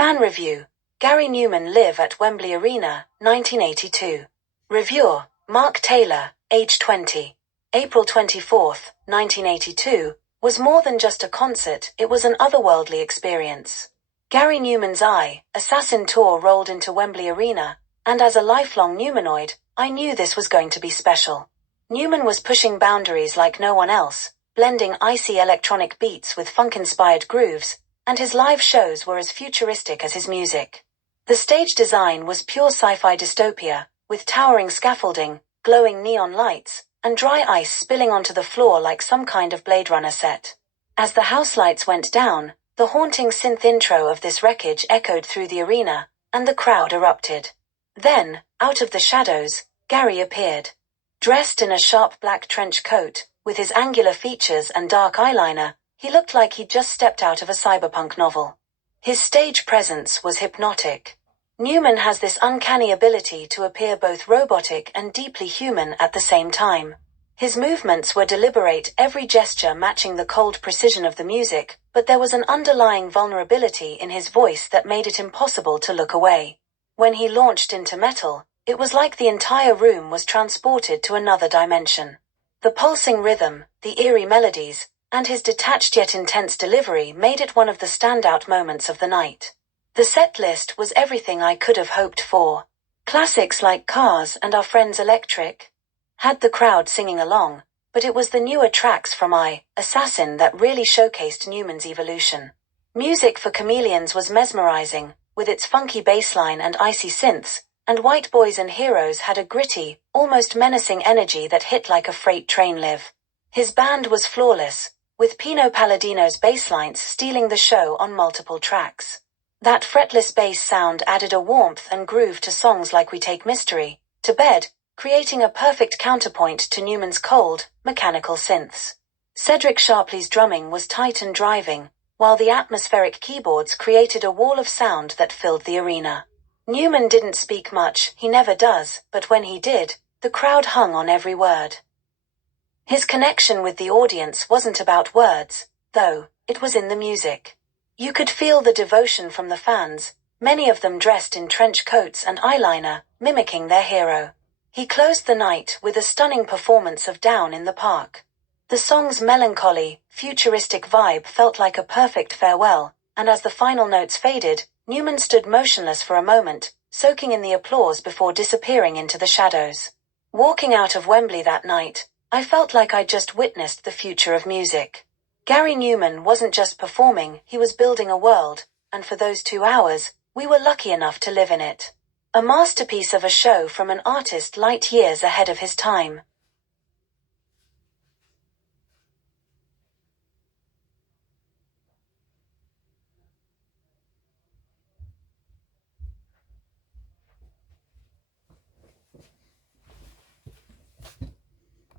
Fan review. Gary Numan live at Wembley Arena, 1982. Reviewer, Mark Taylor, age 20. April 24, 1982, was more than just a concert, it was an otherworldly experience. Gary Numan's Assassin tour rolled into Wembley Arena, and as a lifelong Numanoid, I knew this was going to be special. Numan was pushing boundaries like no one else, blending icy electronic beats with funk-inspired grooves, and his live shows were as futuristic as his music. The stage design was pure sci-fi dystopia, with towering scaffolding, glowing neon lights, and dry ice spilling onto the floor like some kind of Blade Runner set. As the house lights went down, the haunting synth intro of this wreckage echoed through the arena, and the crowd erupted. Then, out of the shadows, Gary appeared. Dressed in a sharp black trench coat, with his angular features and dark eyeliner, he looked like he'd just stepped out of a cyberpunk novel. His stage presence was hypnotic. Numan has this uncanny ability to appear both robotic and deeply human at the same time. His movements were deliberate, every gesture matching the cold precision of the music, but there was an underlying vulnerability in his voice that made it impossible to look away. When he launched into metal, it was like the entire room was transported to another dimension. The pulsing rhythm, the eerie melodies, and his detached yet intense delivery made it one of the standout moments of the night. The set list was everything I could have hoped for. Classics like Cars and Our Friends Electric had the crowd singing along, but it was the newer tracks from Assassin that really showcased Numan's evolution. Music for Chameleons was mesmerizing, with its funky bassline and icy synths, and White Boys and Heroes had a gritty, almost menacing energy that hit like a freight train live. His band was flawless, with Pino Palladino's basslines stealing the show on multiple tracks. That fretless bass sound added a warmth and groove to songs like We Take Mystery to Bed, creating a perfect counterpoint to Numan's cold, mechanical synths. Cedric Sharpley's drumming was tight and driving, while the atmospheric keyboards created a wall of sound that filled the arena. Numan didn't speak much, he never does, but when he did, the crowd hung on every word. His connection with the audience wasn't about words, though, it was in the music. You could feel the devotion from the fans, many of them dressed in trench coats and eyeliner, mimicking their hero. He closed the night with a stunning performance of Down in the Park. The song's melancholy, futuristic vibe felt like a perfect farewell, and as the final notes faded, Numan stood motionless for a moment, soaking in the applause before disappearing into the shadows. Walking out of Wembley that night, I felt like I'd just witnessed the future of music. Gary Numan wasn't just performing, he was building a world, and for those 2 hours, we were lucky enough to live in it. A masterpiece of a show from an artist light years ahead of his time.